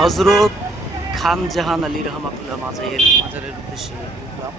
হজরত খান জাহান আলী রহমাতুল্লাহ মাজারের মাজারের উদ্দেশ্যে ঢুকলাম।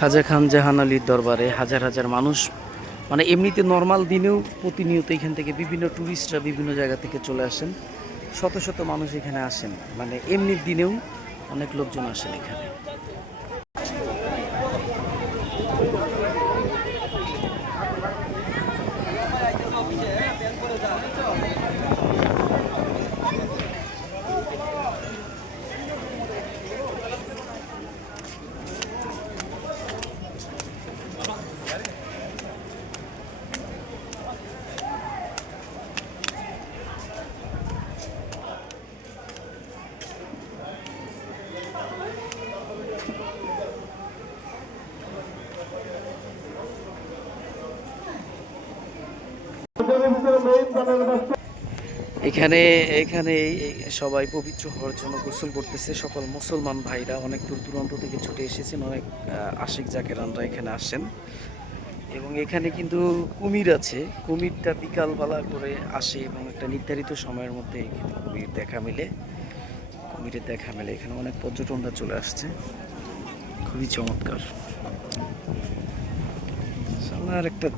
খাজা খান জাহান আলীর দরবারে হাজার হাজার মানুষ মানে এমনিতে নর্মাল দিনেও প্রতিনিয়ত এখান থেকে বিভিন্ন ট্যুরিস্টরা বিভিন্ন জায়গা থেকে চলে আসেন। শত শত মানুষ এখানে আসেন মানে এমনি দিনেও অনেক লোকজন আসেন এখানে। এখানে এখানে সবাই পবিত্র হওয়ার জন্য গোসল করতেছে। সকল মুসলমান ভাইরা অনেক দূর দূরান্ত থেকে ছুটে এসেছেন, অনেক আশিক জাকেরানরা এখানে আসেন। এবং এখানে কিন্তু কুমির আছে। কুমিরটা বিকালবেলা করে আসে এবং একটা নির্ধারিত সময়ের মধ্যে কিন্তু কুমির দেখা মেলে। কুমিরের দেখা মেলে। এখানে অনেক পর্যটনরা চলে আসছে। খুবই চমৎকার। আর একটা